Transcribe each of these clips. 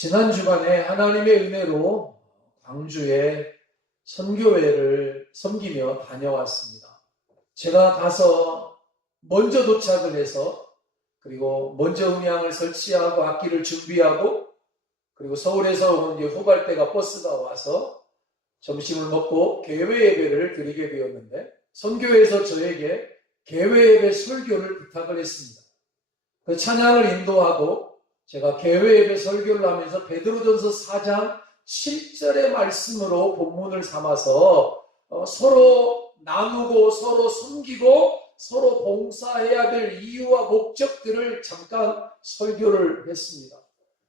지난 주간에 하나님의 은혜로 광주에 선교회를 섬기며 다녀왔습니다. 제가 가서 먼저 도착을 해서 그리고 먼저 음향을 설치하고 악기를 준비하고 그리고 서울에서 온 후발대가 버스가 와서 점심을 먹고 개회 예배를 드리게 되었는데 선교회에서 저에게 개회 예배 설교를 부탁을 했습니다. 그 찬양을 인도하고 제가 개회 예배 설교를 하면서 베드로전서 4장 7절의 말씀으로 본문을 삼아서 서로 나누고 서로 섬기고 서로 봉사해야 될 이유와 목적들을 잠깐 설교를 했습니다.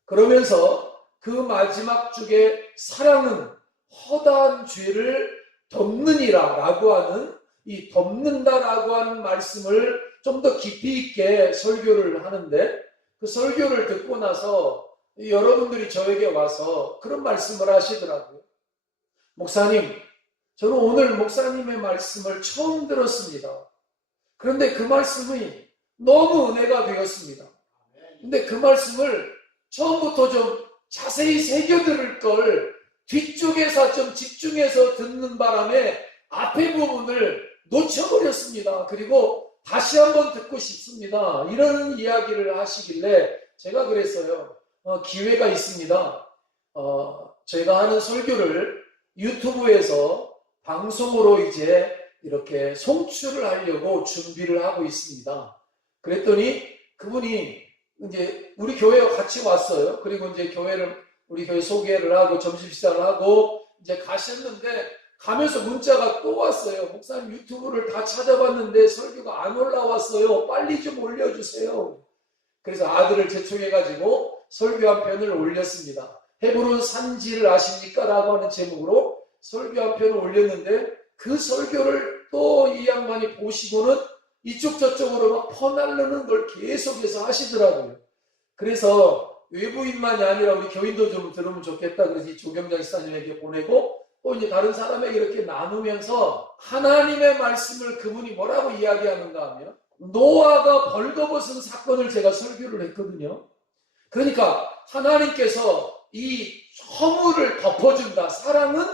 그러면서 그 마지막 주에 사랑은 허다한 죄를 덮느니라 라고 하는 이 덮는다라고 하는 말씀을 좀 더 깊이 있게 설교를 하는데 그 설교를 듣고 나서 여러분들이 저에게 와서 그런 말씀을 하시더라고요. 목사님, 저는 오늘 목사님의 말씀을 처음 들었습니다. 그런데 그 말씀이 너무 은혜가 되었습니다. 근데 그 말씀을 처음부터 좀 자세히 새겨들을 걸 뒤쪽에서 좀 집중해서 듣는 바람에 앞에 부분을 놓쳐버렸습니다. 그리고 다시 한번 듣고 싶습니다. 이런 이야기를 하시길래 제가 그랬어요. 기회가 있습니다. 저희가 하는 설교를 유튜브에서 방송으로 이제 이렇게 송출을 하려고 준비를 하고 있습니다. 그랬더니 그분이 이제 우리 교회와 같이 왔어요. 그리고 이제 우리 교회 소개를 하고 점심 식사를 하고 이제 가셨는데 가면서 문자가 또 왔어요. 목사님 유튜브를 다 찾아봤는데 설교가 안 올라왔어요. 빨리 좀 올려주세요. 그래서 아들을 제청해가지고 설교 한 편을 올렸습니다. 헤브론 산지를 아십니까? 라고 하는 제목으로 설교 한 편을 올렸는데 그 설교를 또 이 양반이 보시고는 이쪽 저쪽으로 막 퍼날르는 걸 계속해서 하시더라고요. 그래서 외부인만이 아니라 우리 교인도 좀 들으면 좋겠다. 그래서 이 조경장 집사님에게 보내고 또 이제 다른 사람에게 이렇게 나누면서 하나님의 말씀을 그분이 뭐라고 이야기하는가 하면 노아가 벌거벗은 사건을 제가 설교를 했거든요. 그러니까 하나님께서 이 허물을 덮어준다. 사랑은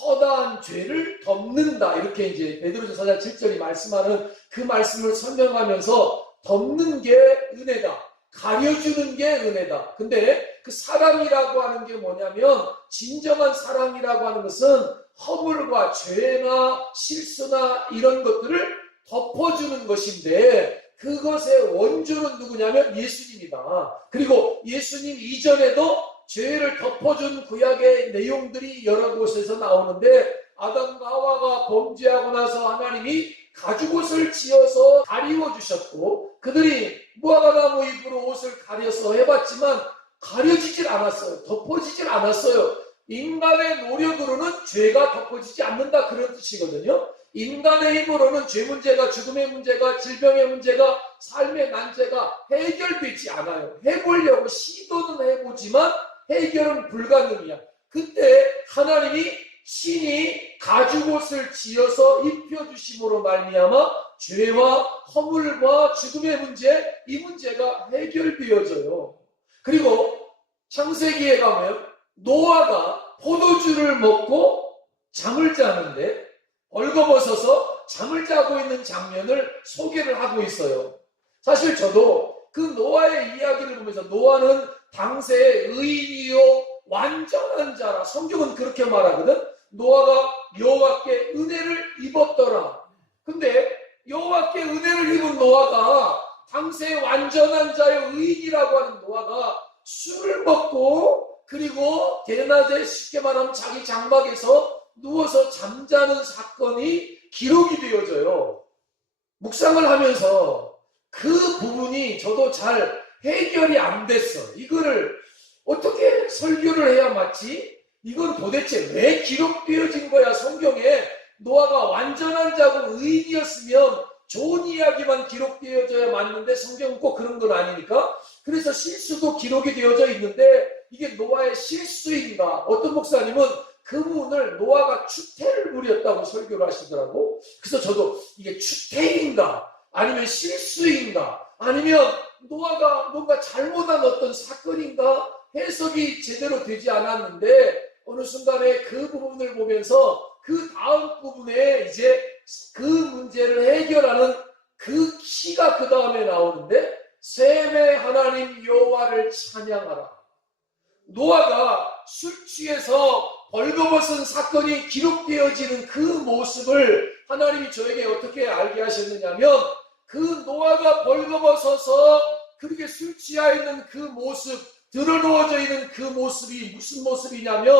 허다한 죄를 덮는다. 이렇게 이제 베드로전서 4장 7절이 말씀하는 그 말씀을 설명하면서 덮는 게 은혜다. 가려주는 게 은혜다. 근데 그 사랑이라고 하는 게 뭐냐면 진정한 사랑이라고 하는 것은 허물과 죄나 실수나 이런 것들을 덮어주는 것인데 그것의 원조는 누구냐면 예수님이다. 그리고 예수님 이전에도 죄를 덮어준 구약의 내용들이 여러 곳에서 나오는데 아담과 하와가 범죄하고 나서 하나님이 가죽옷을 지어서 가리워 주셨고 그들이 무화과나무 잎으로 옷을 가려서 해봤지만 가려지질 않았어요. 덮어지질 않았어요. 인간의 노력으로는 죄가 덮어지지 않는다 그런 뜻이거든요. 인간의 힘으로는 죄 문제가 죽음의 문제가 질병의 문제가 삶의 난제가 해결되지 않아요. 해보려고 시도는 해보지만 해결은 불가능이야. 그때 하나님이 신이 가죽옷을 지어서 입혀주심으로 말미암아 죄와 허물과 죽음의 문제, 이 문제가 해결되어져요. 그리고 창세기에 가면 노아가 포도주를 먹고 잠을 자는데 벌거벗어서 잠을 자고 있는 장면을 소개를 하고 있어요. 사실 저도 그 노아의 이야기를 보면서 노아는 당세의 의인이요 완전한 자라. 성경은 그렇게 말하거든. 노아가 여호와께 은혜를 입었더라. 근데 여호와께 은혜를 입은 노아가 당세의 완전한 자의 의인이라고 하는 노아가 술을 먹고 그리고 대낮에 쉽게 말하면 자기 장막에서 누워서 잠자는 사건이 기록이 되어져요. 묵상을 하면서 그 부분이 저도 잘 해결이 안 됐어. 이거를 어떻게 설교를 해야 맞지? 이건 도대체 왜 기록되어진 거야? 성경에 노아가 완전한 자고 의인이었으면 좋은 이야기만 기록되어져야 맞는데 성경은 꼭 그런 건 아니니까 그래서 실수도 기록이 되어져 있는데 이게 노아의 실수인가? 어떤 목사님은 그 부분을 노아가 추태를 부렸다고 설교를 하시더라고. 그래서 저도 이게 추태인가? 아니면 실수인가? 아니면 노아가 뭔가 잘못한 어떤 사건인가? 해석이 제대로 되지 않았는데 어느 순간에 그 부분을 보면서 그 다음 부분에 이제 그 문제를 해결하는 그 키가 그 다음에 나오는데 셈의 하나님 여호와를 찬양하라. 노아가 술 취해서 벌거벗은 사건이 기록되어지는 그 모습을 하나님이 저에게 어떻게 알게 하셨느냐면 그 노아가 벌거벗어서 그렇게 술 취하 있는 그 모습, 드러누워져 있는 그 모습이 무슨 모습이냐면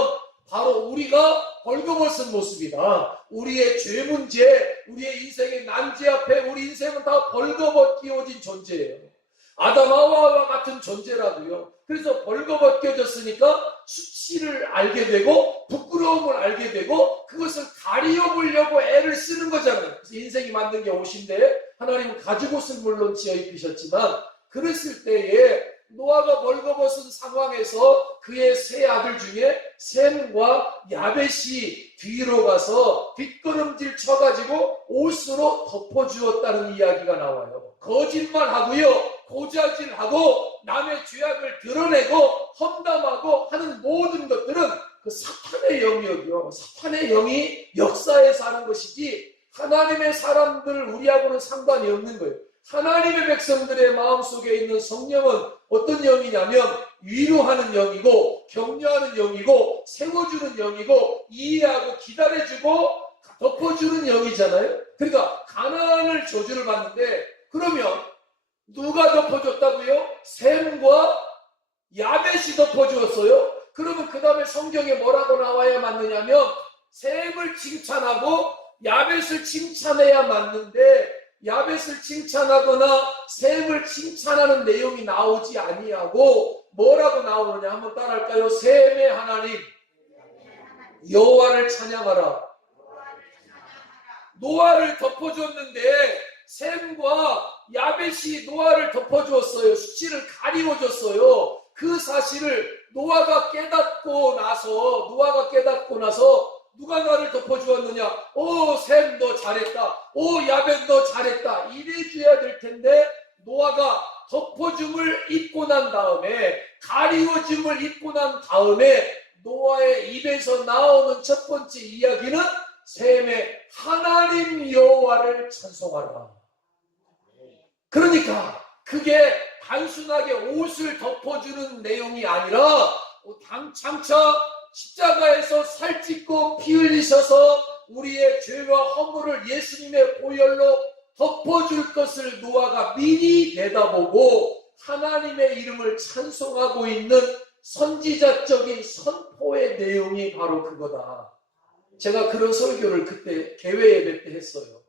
바로 우리가 벌거벗은 모습이다. 우리의 죄 문제, 우리의 인생의 난제 앞에 우리 인생은 다 벌거벗겨진 존재예요. 아담 하와와 같은 존재라고요. 그래서 벌거벗겨졌으니까 수치를 알게 되고 부끄러움을 알게 되고 그것을 가리워보려고 애를 쓰는 거잖아요. 그래서 인생이 만든 게 옷인데 하나님은 가죽옷을 물론 지어 입히셨지만 그랬을 때에 노아가 벌거벗은 상황에서 그의 세 아들 중에 셈과 야벳이 뒤로 가서 뒷걸음질 쳐가지고 옷으로 덮어주었다는 이야기가 나와요. 거짓말하고요. 고자질하고 남의 죄악을 드러내고 험담하고 하는 모든 것들은 그 사탄의 영역이요. 사탄의 영이 역사에서 하는 것이지 하나님의 사람들 우리하고는 상관이 없는 거예요. 하나님의 백성들의 마음속에 있는 성령은 어떤 영이냐면 위로하는 영이고 격려하는 영이고 세워주는 영이고 이해하고 기다려주고 덮어주는 영이잖아요. 그러니까 가나안을 저주를 받는데 그러면 누가 덮어줬다고요? 셈과 야벳이 덮어주었어요. 그러면 그 다음에 성경에 뭐라고 나와야 맞느냐면 셈을 칭찬하고 야벳을 칭찬해야 맞는데 야벳을 칭찬하거나 셈을 칭찬하는 내용이 나오지 아니하고 뭐라고 나오느냐 한번 따라할까요? 셈의 하나님 여호와를 찬양하라. 노아를 덮어줬는데 셈과 야벳이 노아를 덮어주었어요. 수치를 가리워줬어요. 그 사실을 노아가 깨닫고 나서 누가 나를 덮어주었느냐? 오, 셈 너 잘했다. 오, 야벳 너 잘했다. 이래줘야 될 텐데 노아가 덮어줌을 입고 난 다음에 가리워줌을 입고 난 다음에 노아의 입에서 나오는 첫 번째 이야기는 셈의 하나님 여호와를 찬송하라. 그러니까 그게 단순하게 옷을 덮어주는 내용이 아니라 장차 십자가에서 살찢고 피 흘리셔서 우리의 죄와 허물을 예수님의 보혈로 덮어줄 것을 노아가 미리 내다보고 하나님의 이름을 찬송하고 있는 선지자적인 선포의 내용이 바로 그거다. 제가 그런 설교를 그때 개회 예배 때 했어요.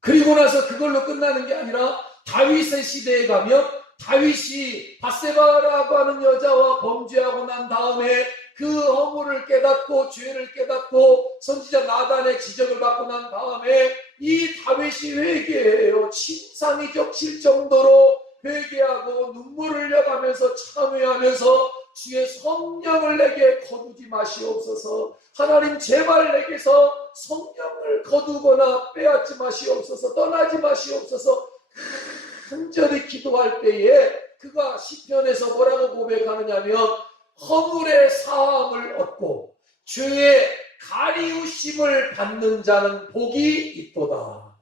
그리고 나서 그걸로 끝나는 게 아니라 다윗의 시대에 가면 다윗이 바세바라고 하는 여자와 범죄하고 난 다음에 그 허물을 깨닫고 죄를 깨닫고 선지자 나단의 지적을 받고 난 다음에 이 다윗이 회개해요. 침상이 적실 정도로 회개하고 눈물을 흘려가면서 참회하면서 주의 성령을 내게 거두지 마시옵소서. 하나님 제발 내게서 성령을 거두거나 빼앗지 마시옵소서. 떠나지 마시옵소서. 간절히 기도할 때에 그가 시편에서 뭐라고 고백하느냐면 허물의 사함을 얻고 죄의 가리우심을 받는 자는 복이 있도다.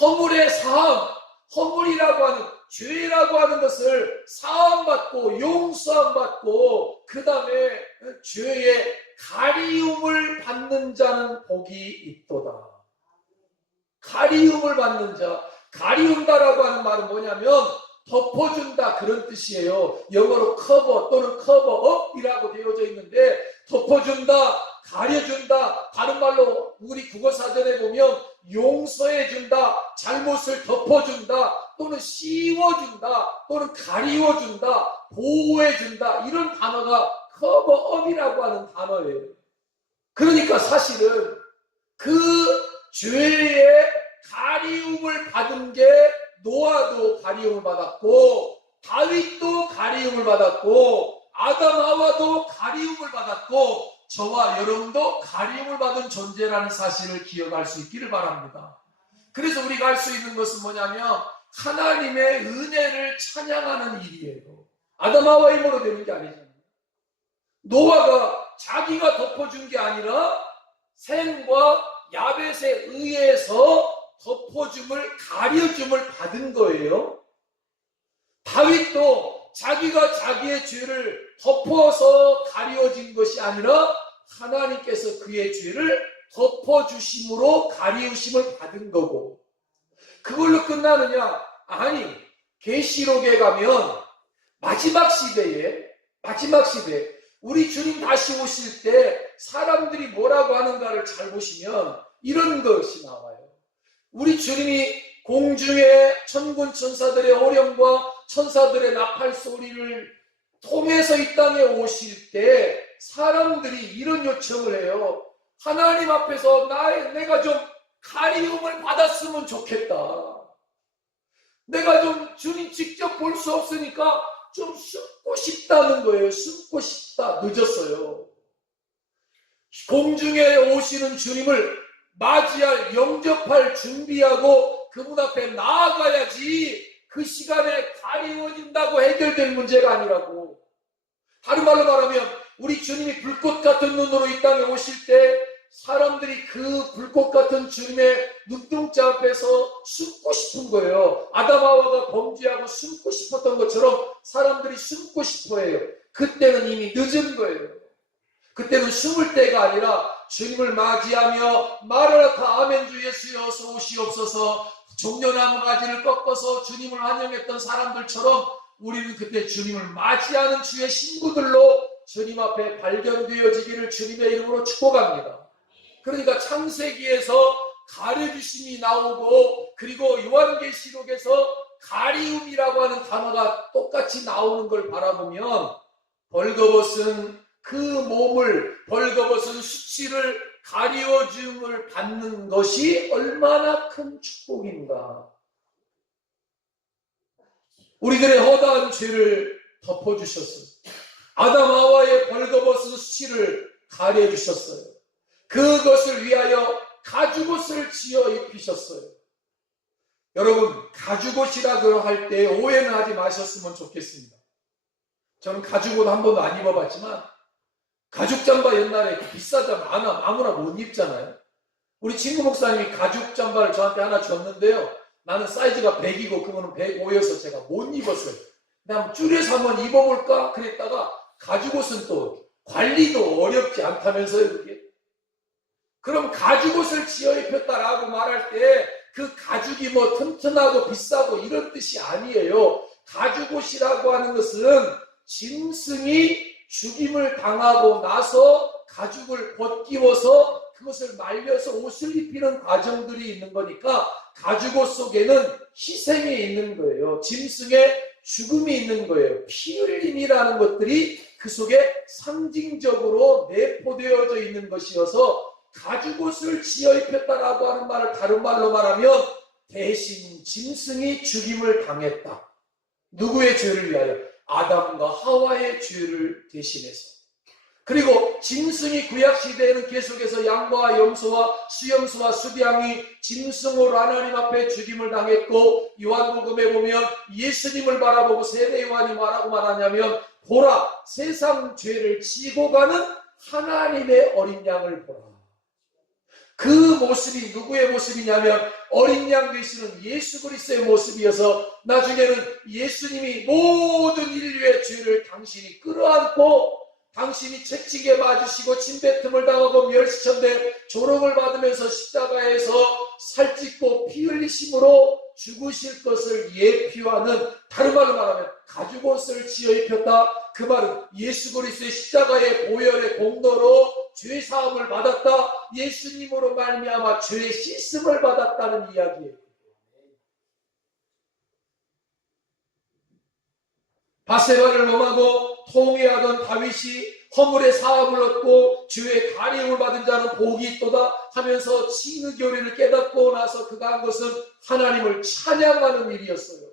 허물의 사함, 허물이라고 하는 죄라고 하는 것을 사함받고 용서함받고 그 다음에 죄의 가리움을 받는 자는 복이 있도다. 가리움을 받는 자, 가리운다라고 하는 말은 뭐냐면 덮어준다 그런 뜻이에요. 영어로 커버 또는 커버업이라고 되어져 있는데 덮어준다, 가려준다. 다른 말로 우리 국어사전에 보면 용서해준다, 잘못을 덮어준다, 또는 씌워준다, 또는 가리워준다, 보호해준다. 이런 단어가 커버업이라고 하는 단어예요. 그러니까 사실은 그 죄의 가리움을 받은 게 노아도 가리움을 받았고 다윗도 가리움을 받았고 아담 하와도 가리움을 받았고 저와 여러분도 가리움을 받은 존재라는 사실을 기억할 수 있기를 바랍니다. 그래서 우리가 할 수 있는 것은 뭐냐면 하나님의 은혜를 찬양하는 일이에요. 아담하와 힘으로 되는 게 아니잖아요. 노아가 자기가 덮어준 게 아니라 셈과 야벳에 의해서 덮어줌을, 가려줌을 받은 거예요. 다윗도 자기가 자기의 죄를 덮어서 가려진 것이 아니라 하나님께서 그의 죄를 덮어주심으로 가리우심을 받은 거고, 그걸로 끝나느냐? 아니, 계시록에 가면 마지막 시대에 우리 주님 다시 오실 때 사람들이 뭐라고 하는가를 잘 보시면 이런 것이 나와요. 우리 주님이 공중의 천군 천사들의 호령과 천사들의 나팔 소리를 통해서 이 땅에 오실 때 사람들이 이런 요청을 해요. 하나님 앞에서 내가 좀 가리움을 받았으면 좋겠다. 내가 좀 주님 직접 볼 수 없으니까 좀 숨고 싶다는 거예요. 숨고 싶다. 늦었어요. 공중에 오시는 주님을 맞이할, 영접할 준비하고 그분 앞에 나아가야지 그 시간에 가리워진다고 해결될 문제가 아니라고. 다른 말로 말하면 우리 주님이 불꽃 같은 눈으로 이 땅에 오실 때 사람들이 그 불꽃 같은 주님의 눈동자 앞에서 숨고 싶은 거예요. 아담하와가 범죄하고 숨고 싶었던 것처럼 사람들이 숨고 싶어 해요. 그때는 이미 늦은 거예요. 그때는 숨을 때가 아니라 주님을 맞이하며 마라나타 아멘 주 예수여 어서 오시옵소서, 종려나무 가지를 꺾어서 주님을 환영했던 사람들처럼 우리는 그때 주님을 맞이하는 주의 신부들로 주님 앞에 발견되어지기를 주님의 이름으로 축복합니다. 그러니까 창세기에서 가려주심이 나오고, 그리고 요한계시록에서 가리움이라고 하는 단어가 똑같이 나오는 걸 바라보면 벌거벗은 그 몸을, 벌거벗은 수치를 가리워줌을 받는 것이 얼마나 큰 축복인가. 우리들의 허다한 죄를 덮어주셨어요. 아담 하와의 벌거벗은 수치를 가려주셨어요. 그것을 위하여 가죽옷을 지어 입히셨어요. 여러분, 가죽옷이라고 할 때 오해는 하지 마셨으면 좋겠습니다. 저는 가죽옷 한 번도 안 입어봤지만 가죽 잠바 옛날에 비싸잖아. 아무나 못 입잖아요. 우리 친구 목사님이 가죽 잠바를 저한테 하나 줬는데요. 나는 사이즈가 100이고 그거는 105여서 제가 못 입었어요. 그냥 줄여서 한번 입어볼까 그랬다가 가죽옷은 또 관리도 어렵지 않다면서요, 그게. 그럼 가죽옷을 지어 입혔다라고 말할 때 그 가죽이 뭐 튼튼하고 비싸고 이런 뜻이 아니에요. 가죽옷이라고 하는 것은 짐승이 죽임을 당하고 나서 가죽을 벗기워서 그것을 말려서 옷을 입히는 과정들이 있는 거니까 가죽옷 속에는 희생이 있는 거예요. 짐승의 죽음이 있는 거예요. 피 흘림이라는 것들이 그 속에 상징적으로 내포되어져 있는 것이어서 가죽옷을 지어 입혔다라고 하는 말을 다른 말로 말하면 대신 짐승이 죽임을 당했다. 누구의 죄를 위하여? 아담과 하와의 죄를 대신해서. 그리고 짐승이 구약시대에는 계속해서 양과 염소와 수염소와 수량이 짐승으로 하나님 앞에 죽임을 당했고, 요한복음에 보면 예수님을 바라보고 세례 요한이 뭐라고 말하냐면, 보라, 세상 죄를 지고 가는 하나님의 어린 양을 보라. 그 모습이 누구의 모습이냐면 어린 양 되시는 예수 그리스도의 모습이어서 나중에는 예수님이 모든 인류의 죄를 당신이 끌어안고 당신이 채찍에 맞으시고 침뱉음을 당하고 멸시천대 조롱을 받으면서 십자가에서 살찢고 피 흘리심으로 죽으실 것을 예표하는, 다른 말로 말하면 가죽옷을 지어 입혔다. 그 말은 예수 그리스도의 십자가의 보혈의 공로로 죄 사함을 받았다. 예수님으로 말미암아 죄의 씻음을 받았다는 이야기예요. 바세바를 범하고 통회하던 다윗이 허물의 사함을 얻고 죄의 가리움을 받은 자는 복이 있도다 하면서 칭의 교리를 깨닫고 나서 그가 한 것은 하나님을 찬양하는 일이었어요.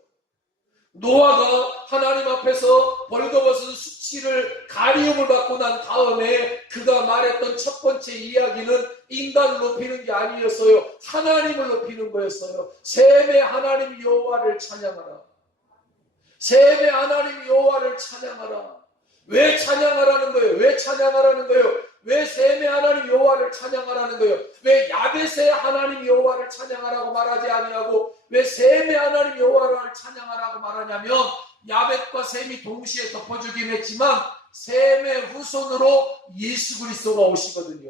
노아가 하나님 앞에서 벌거벗은 수치를 가리움을 받고 난 다음에 그가 말했던 첫 번째 이야기는 인간을 높이는 게 아니었어요. 하나님을 높이는 거였어요. 셈의 하나님 여호와를 찬양하라. 셈의 하나님 여호와를 찬양하라. 왜 찬양하라는 거예요? 왜 찬양하라는 거예요? 왜 셈의 하나님 여호와를 찬양하라는 거예요? 왜 야벳의 하나님 여호와를 찬양하라고 말하지 아니하고 왜 셈의 하나님 여호와를 찬양하라고 말하냐면, 야벳과 셈이 동시에 덮어주긴 했지만 셈의 후손으로 예수 그리스도가 오시거든요.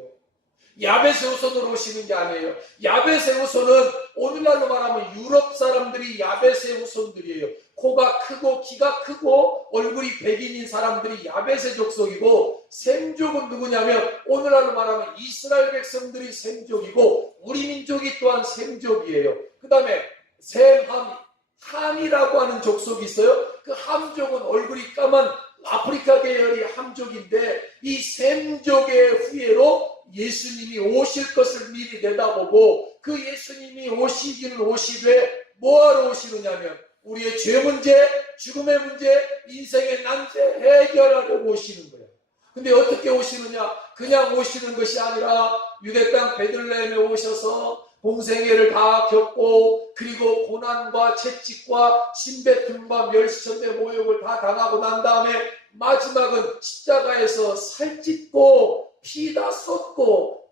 야벳의 후손으로 오시는 게 아니에요. 야벳의 후손은 오늘날로 말하면 유럽 사람들이 야벳의 후손들이에요. 코가 크고 키가 크고 얼굴이 백인인 사람들이 야벳의 족속이고, 셈족은 누구냐면 오늘날로 말하면 이스라엘 백성들이 셈족이고 우리 민족이 또한 셈족이에요. 그 다음에 함이라고 하는 족속이 있어요. 그 함족은 얼굴이 까만 아프리카 계열이 함족인데, 이 셈족의 후예로 예수님이 오실 것을 미리 내다보고, 그 예수님이 오시기는 오시되 뭐하러 오시느냐면 우리의 죄 문제, 죽음의 문제, 인생의 난제 해결하려고 오시는 거예요. 근데 어떻게 오시느냐? 그냥 오시는 것이 아니라 유대 땅 베들레헴에 오셔서 공생애를 다 겪고, 그리고 고난과 채찍과 침뱉음과 멸시천대 모욕을 다 당하고 난 다음에 마지막은 십자가에서 살찢고 피 다 쏟고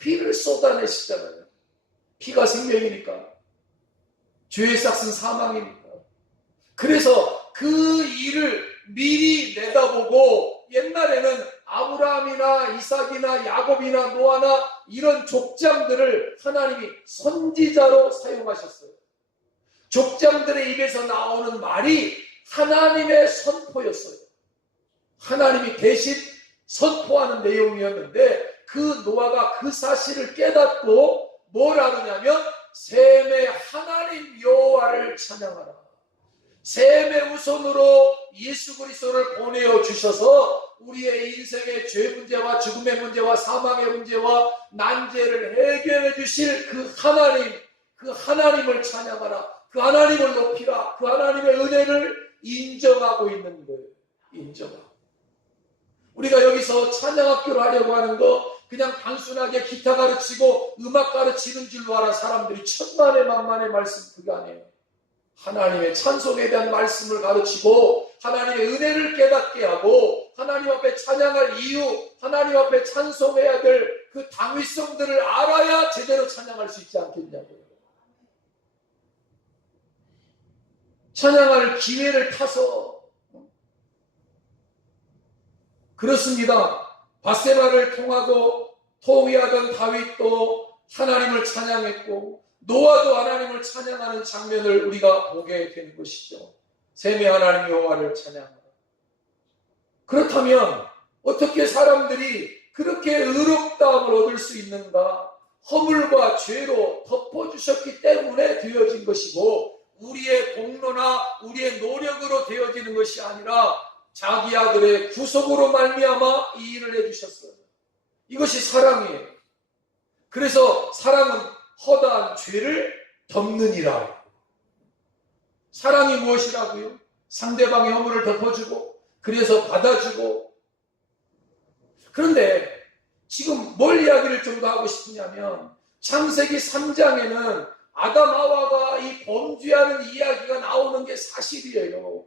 피를 쏟아내시잖아요. 피가 생명이니까, 죄의 삭은 사망이니까. 그래서 그 일을 미리 내다보고, 옛날에는 아브라함이나 이삭이나 야곱이나 노아나 이런 족장들을 하나님이 선지자로 사용하셨어요. 족장들의 입에서 나오는 말이 하나님의 선포였어요. 하나님이 대신 선포하는 내용이었는데, 그 노아가 그 사실을 깨닫고 뭘 하느냐면 셈의 하나님 여호와를 찬양하라. 셈의 후손으로 예수 그리스도를 보내어 주셔서 우리의 인생의 죄 문제와 죽음의 문제와 사망의 문제와 난제를 해결해 주실 그 하나님을 찬양하라. 그 하나님을 높이라. 그 하나님의 은혜를 인정하고 있는 거예요. 인정하고. 우리가 여기서 찬양학교를 하려고 하는 거 그냥 단순하게 기타 가르치고 음악 가르치는 줄로 알아. 사람들이 천만의 만만의 말씀, 그게 아니에요. 하나님의 찬송에 대한 말씀을 가르치고 하나님의 은혜를 깨닫게 하고 하나님 앞에 찬양할 이유, 하나님 앞에 찬송해야 될 그 당위성들을 알아야 제대로 찬양할 수 있지 않겠냐고요. 찬양할 기회를 타서. 그렇습니다. 밧세바를 통위하던 다윗도 하나님을 찬양했고 노아도 하나님을 찬양하는 장면을 우리가 보게 되는 것이죠. 셈의 하나님 여호와를 찬양하라. 그렇다면 어떻게 사람들이 그렇게 의롭다함을 얻을 수 있는가? 허물과 죄로 덮어주셨기 때문에 되어진 것이고, 우리의 공로나 우리의 노력으로 되어지는 것이 아니라 자기 아들의 구속으로 말미암아 이 일을 해주셨어요. 이것이 사랑이에요. 그래서 사랑은 허다한 죄를 덮느니라. 사랑이 무엇이라고요? 상대방의 허물을 덮어주고, 그래서 받아주고. 그런데 지금 뭘 이야기를 좀 더 하고 싶으냐면, 창세기 3장에는 아담 하와가 이 범죄하는 이야기가 나오는 게 사실이에요.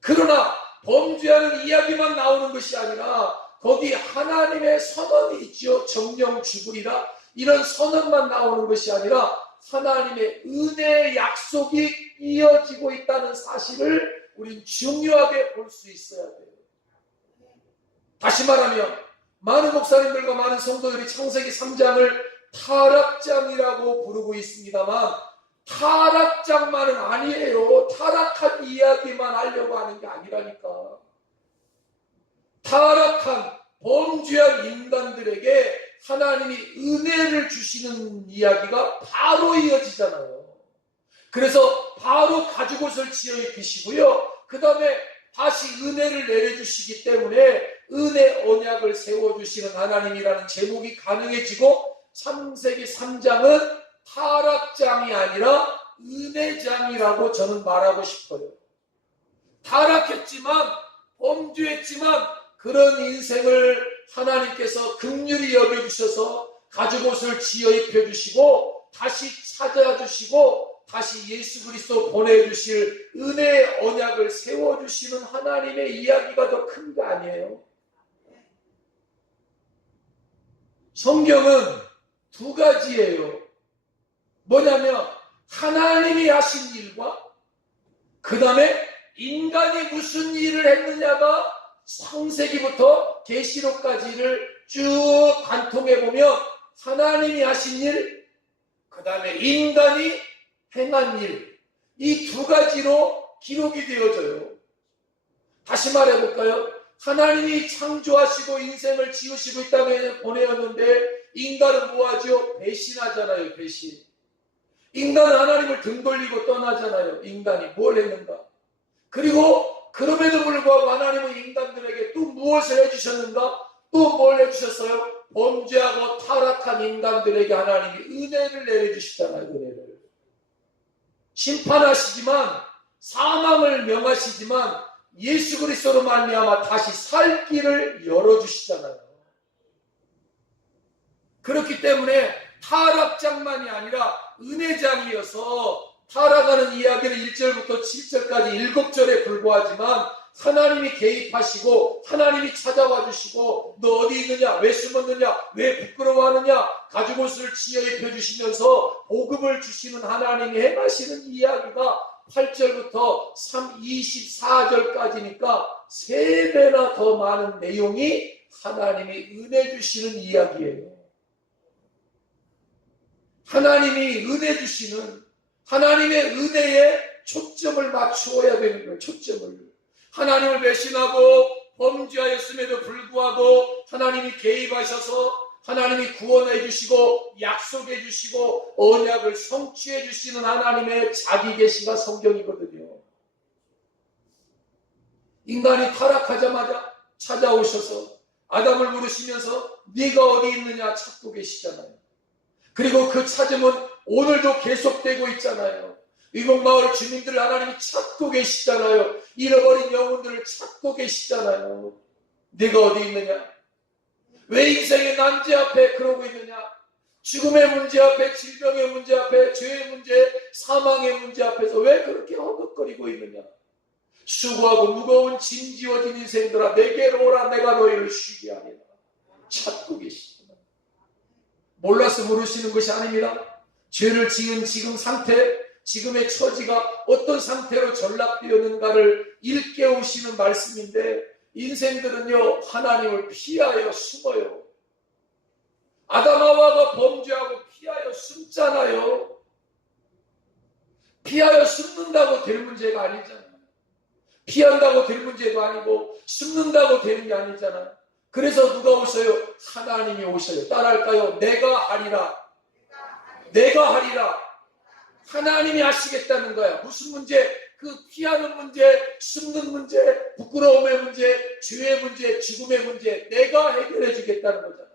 그러나 범죄하는 이야기만 나오는 것이 아니라 거기 하나님의 선언이 있죠. 정령 죽으리라. 이런 선언만 나오는 것이 아니라 하나님의 은혜의 약속이 이어지고 있다는 사실을 우린 중요하게 볼 수 있어야 돼요. 다시 말하면 많은 목사님들과 많은 성도들이 창세기 3장을 타락장이라고 부르고 있습니다만, 타락장만은 아니에요. 타락한 이야기만 하려고 하는 게 아니라니까. 타락한 범죄한 인간들에게 하나님이 은혜를 주시는 이야기가 바로 이어지잖아요. 그래서 바로 가죽옷을 지어 입히시고요. 그 다음에 다시 은혜를 내려주시기 때문에 은혜 언약을 세워주시는 하나님이라는 제목이 가능해지고, 창세기 3장은 타락장이 아니라 은혜장이라고 저는 말하고 싶어요. 타락했지만, 범죄했지만 그런 인생을 하나님께서 긍휼히 여겨주셔서 가죽옷을 지어 입혀주시고 다시 찾아주시고 다시 예수 그리스도 보내주실 은혜의 언약을 세워주시는 하나님의 이야기가 더 큰 거 아니에요? 성경은 두 가지예요. 뭐냐면 하나님이 하신 일과 그 다음에 인간이 무슨 일을 했느냐가 창세기부터 계시록까지를 쭉 관통해 보면 하나님이 하신 일, 그 다음에 인간이 행한 일, 이 두 가지로 기록이 되어져요. 다시 말해볼까요? 하나님이 창조하시고 인생을 지으시고 이 땅에 보내었는데 인간은 뭐하죠? 배신하잖아요. 배신. 인간은 하나님을 등 돌리고 떠나잖아요. 인간이 뭘 했는가? 그리고 그럼에도 불구하고 하나님은 인간들에게 또 무엇을 해주셨는가? 또 뭘 해주셨어요? 범죄하고 타락한 인간들에게 하나님이 은혜를 내려주시잖아요. 은혜를. 심판하시지만 사망을 명하시지만 예수 그리스도로 말미암아 다시 살 길을 열어주시잖아요. 그렇기 때문에 타락장만이 아니라 은혜장이어서 타락하는 이야기를 1절부터 7절까지 7절에 불과하지만 하나님이 개입하시고 하나님이 찾아와 주시고 너 어디 있느냐? 왜 숨었느냐? 왜 부끄러워하느냐? 가죽 옷을 지어 입혀주시면서 복음을 주시는 하나님이 행하시는 이야기가 8절부터 24절까지니까 3배나 더 많은 내용이 하나님이 은혜 주시는 이야기예요. 하나님이 은혜 주시는 하나님의 은혜에 초점을 맞추어야 되는 거예요. 초점을. 하나님을 배신하고 범죄하였음에도 불구하고 하나님이 개입하셔서 하나님이 구원해 주시고 약속해 주시고 언약을 성취해 주시는 하나님의 자기 계시가 성경이거든요. 인간이 타락하자마자 찾아오셔서 아담을 부르시면서 네가 어디 있느냐 찾고 계시잖아요. 그리고 그 찾음은 오늘도 계속되고 있잖아요. 이목마을 주민들을 하나님이 찾고 계시잖아요. 잃어버린 영혼들을 찾고 계시잖아요. 네가 어디 있느냐? 왜 인생의 난제 앞에 그러고 있느냐? 죽음의 문제 앞에, 질병의 문제 앞에, 죄의 문제, 사망의 문제 앞에서 왜 그렇게 허덕거리고 있느냐? 수고하고 무거운 짐 지워진 인생들아 내게로 오라 내가 너희를 쉬게 하리라. 찾고 계시구나. 몰라서 물으시는 것이 아닙니다. 죄를 지은 지금 상태, 지금의 처지가 어떤 상태로 전락되었는가를 일깨우시는 말씀인데 인생들은요 하나님을 피하여 숨어요. 아담하와가 범죄하고 피하여 숨잖아요. 피하여 숨는다고 될 문제가 아니잖아요. 피한다고 될 문제도 아니고 숨는다고 되는 게 아니잖아요. 그래서 누가 오셔요? 하나님이 오셔요. 따라할까요? 내가 하리라. 내가 하리라. 하나님이 하시겠다는 거야. 무슨 문제? 그 피하는 문제, 숨는 문제, 부끄러움의 문제, 죄의 문제, 죽음의 문제 내가 해결해 주겠다는 거잖아요.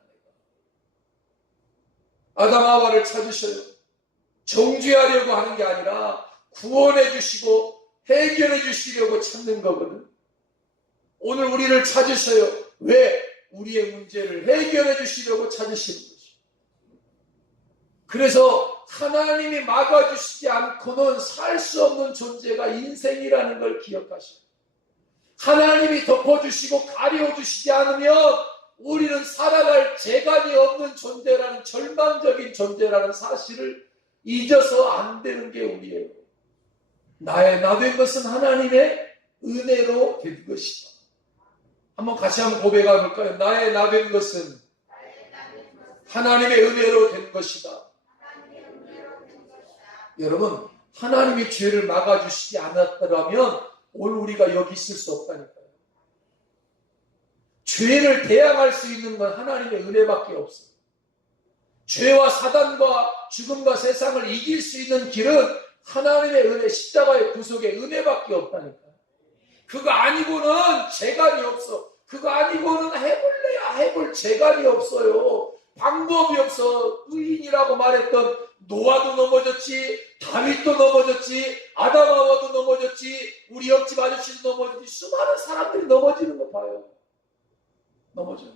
아담 하와를 찾으셔요. 정죄하려고 하는 게 아니라 구원해 주시고 해결해 주시려고 찾는 거거든. 오늘 우리를 찾으셔요. 왜? 우리의 문제를 해결해 주시려고 찾으시는 거죠. 그래서 하나님이 막아주시지 않고는 살 수 없는 존재가 인생이라는 걸 기억하셔요. 하나님이 덮어주시고 가려주시지 않으면 우리는 살아갈 재간이 없는 존재라는 절망적인 존재라는 사실을 잊어서 안 되는 게 우리예요. 나의 나 된 것은 하나님의 은혜로 된 것이다. 한번 같이 한번 고백해 볼까요? 나의 나 된 것은 하나님의 은혜로 된 것이다. 여러분, 하나님이 죄를 막아주시지 않았더라면 오늘 우리가 여기 있을 수 없다니까요. 죄를 대항할 수 있는 건 하나님의 은혜밖에 없어요. 죄와 사단과 죽음과 세상을 이길 수 있는 길은 하나님의 은혜, 십자가의 구속의 은혜밖에 없다니까요. 그거 아니고는 재간이 없어. 그거 아니고는 해볼래야 해볼 재간이 없어요. 방법이 없어. 의인이라고 말했던 노아도 넘어졌지, 다윗도 넘어졌지, 아담하와도 넘어졌지, 우리 옆집 아저씨도 넘어졌지, 수많은 사람들이 넘어지는 거 봐요. 넘어져요.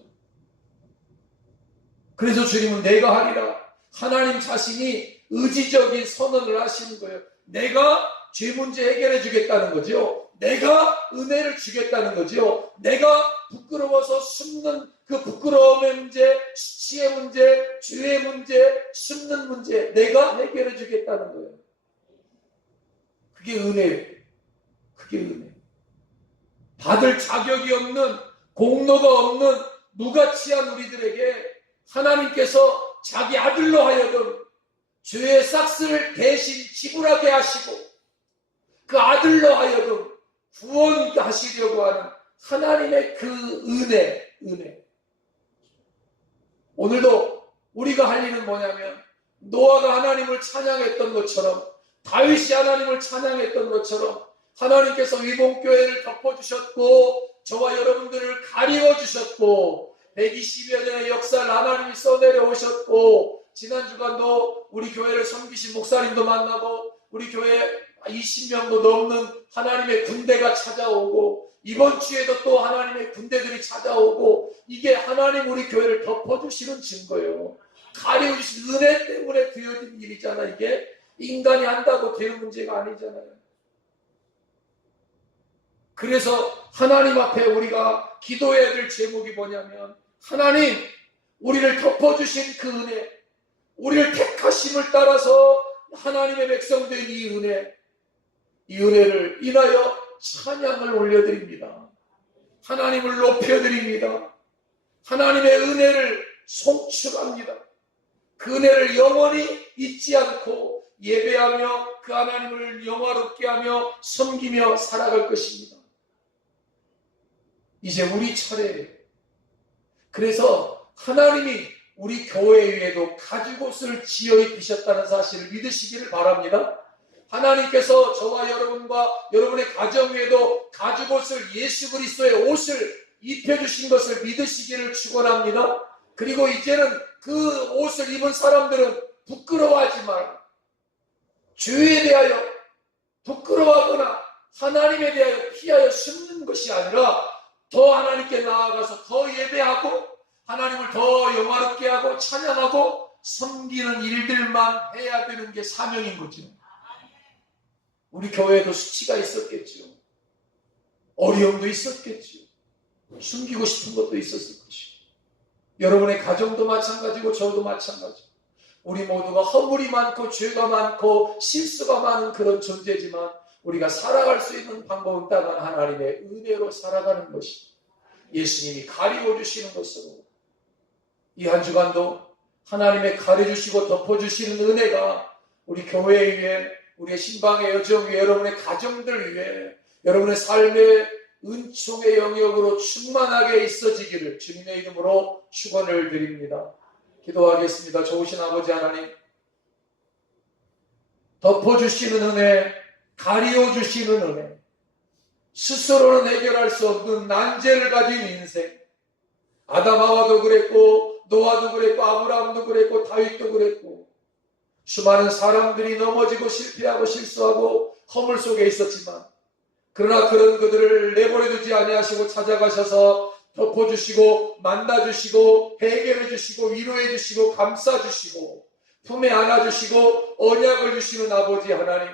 그래서 주님은 내가 하리라. 하나님 자신이 의지적인 선언을 하시는 거예요. 내가 죄 문제 해결해 주겠다는 거죠. 내가 은혜를 주겠다는 거죠. 내가 부끄러워서 숨는 그 부끄러움의 문제, 수치의 문제, 죄의 문제, 숨는 문제 내가 해결해 주겠다는 거예요. 그게 은혜예요. 그게 은혜. 받을 자격이 없는, 공로가 없는 무가치한 우리들에게 하나님께서 자기 아들로 하여금 죄의 싹스를 대신 지불하게 하시고 그 아들로 하여금 구원하시려고 하는 하나님의 그 은혜. 오늘도 우리가 할 일은 뭐냐면 노아가 하나님을 찬양했던 것처럼, 다윗이 하나님을 찬양했던 것처럼 하나님께서 위봉교회를 덮어주셨고 저와 여러분들을 가리워주셨고 120여 년의 역사를 하나님이 써내려오셨고, 지난 주간도 우리 교회를 섬기신 목사님도 만나고 우리 교회 20명도 넘는 하나님의 군대가 찾아오고, 이번 주에도 또 하나님의 군대들이 찾아오고, 이게 하나님 우리 교회를 덮어주시는 증거예요. 가려주신 은혜 때문에 되어진 일이잖아. 이게 인간이 한다고 되는 문제가 아니잖아요. 그래서 하나님 앞에 우리가 기도해야 될 제목이 뭐냐면, 하나님 우리를 덮어주신 그 은혜, 우리를 택하심을 따라서 하나님의 백성된 이 은혜를 인하여 찬양을 올려드립니다. 하나님을 높여드립니다. 하나님의 은혜를 송축합니다. 그 은혜를 영원히 잊지 않고 예배하며 그 하나님을 영화롭게 하며 섬기며 살아갈 것입니다. 이제 우리 차례예요. 그래서 하나님이 우리 교회 위에도 가죽옷을 지어 입히셨다는 사실을 믿으시기를 바랍니다. 하나님께서 저와 여러분과 여러분의 가정 위에도 가죽옷을, 예수 그리스도의 옷을 입혀주신 것을 믿으시기를 축원합니다. 그리고 이제는 그 옷을 입은 사람들은 부끄러워하지 말고 죄에 대하여 부끄러워하거나 하나님에 대하여 피하여 숨는 것이 아니라 더 하나님께 나아가서 더 예배하고 하나님을 더 영화롭게 하고 찬양하고 섬기는 일들만 해야 되는 게 사명인 거죠. 우리 교회에도 수치가 있었겠죠. 어려움도 있었겠죠. 숨기고 싶은 것도 있었을 것이고, 여러분의 가정도 마찬가지고 저도 마찬가지고, 우리 모두가 허물이 많고 죄가 많고 실수가 많은 그런 존재지만 우리가 살아갈 수 있는 방법은 딱 하나님의 은혜로 살아가는 것이, 예수님이 가리워주시는 것으로 이 한 주간도 하나님의 가려주시고 덮어주시는 은혜가 우리 교회 위에, 우리의 신방의 여정 위에, 여러분의 가정들 위에, 여러분의 삶의 은총의 영역으로 충만하게 있어지기를 주님의 이름으로 축원을 드립니다. 기도하겠습니다. 좋으신 아버지 하나님, 덮어주시는 은혜, 가리워주시는 은혜, 스스로는 해결할 수 없는 난제를 가진 인생, 아담하와도 그랬고 노아도 그랬고 아브라함도 그랬고 다윗도 그랬고, 수많은 사람들이 넘어지고 실패하고 실수하고 허물 속에 있었지만, 그러나 그런 그들을 내버려두지 아니하시고 찾아가셔서 덮어주시고 만나주시고 해결해주시고 위로해주시고 감싸주시고 품에 안아주시고 언약을 주시는 아버지 하나님,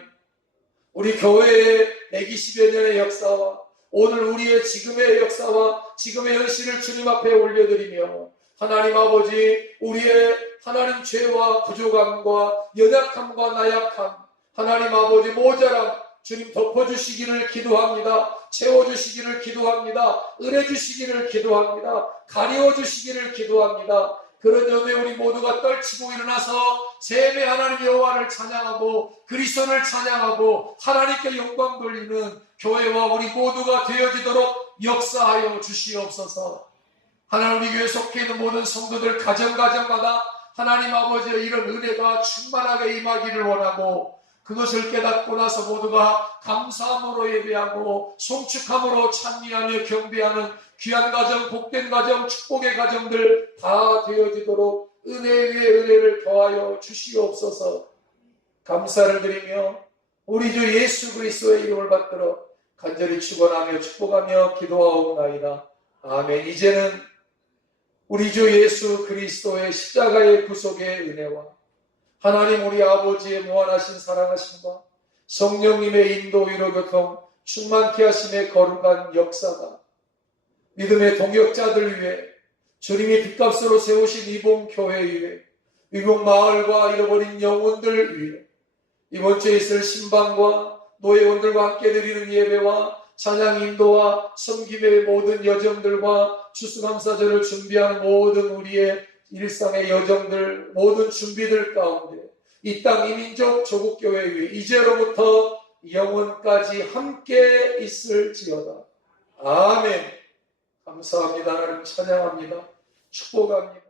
우리 교회의 120여 년의 역사와 오늘 우리의 지금의 역사와 지금의 현실을 주님 앞에 올려드리며, 하나님 아버지, 우리의 하나님 죄와 부족함과 연약함과 나약함, 하나님 아버지 모자람 주님 덮어주시기를 기도합니다. 채워주시기를 기도합니다. 은혜주시기를 기도합니다. 가리워주시기를 기도합니다. 그런 점에 우리 모두가 떨치고 일어나서 제 하나님 여호와를 찬양하고 그리스도를 찬양하고 하나님께 영광 돌리는 교회와 우리 모두가 되어지도록 역사하여 주시옵소서. 하나님, 우리 교회 속해 있는 모든 성도들 가정마다 하나님 아버지의 이런 은혜가 충만하게 임하기를 원하고, 그것을 깨닫고 나서 모두가 감사함으로 예배하고 송축함으로 찬미하며 경배하는 귀한 가정, 복된 가정, 축복의 가정들 다 되어지도록 은혜 위에 은혜를 더하여 주시옵소서. 감사를 드리며 우리 주 예수 그리스도의 이름을 받들어 간절히 축원하며 축복하며 기도하옵나이다. 아멘. 이제는 우리 주 예수 그리스도의 십자가의 구속의 은혜와 하나님 우리 아버지의 무한하신 사랑하심과 성령님의 인도위로 교통 충만케 하심의 거룩한 역사가 믿음의 동역자들 위해 주님이 빚값으로 세우신 이봉교회 위해 이봉마을과 잃어버린 영혼들 위해 이번 주에 있을 신방과 노예원들과 함께 드리는 예배와 찬양 인도와 섬김의 모든 여정들과 추수감사절을 준비한 모든 우리의 일상의 여정들, 모든 준비들 가운데 이 땅 이민족 조국교회 위에 이제로부터 영원까지 함께 있을지어다. 아멘. 감사합니다. 하나님 찬양합니다. 축복합니다.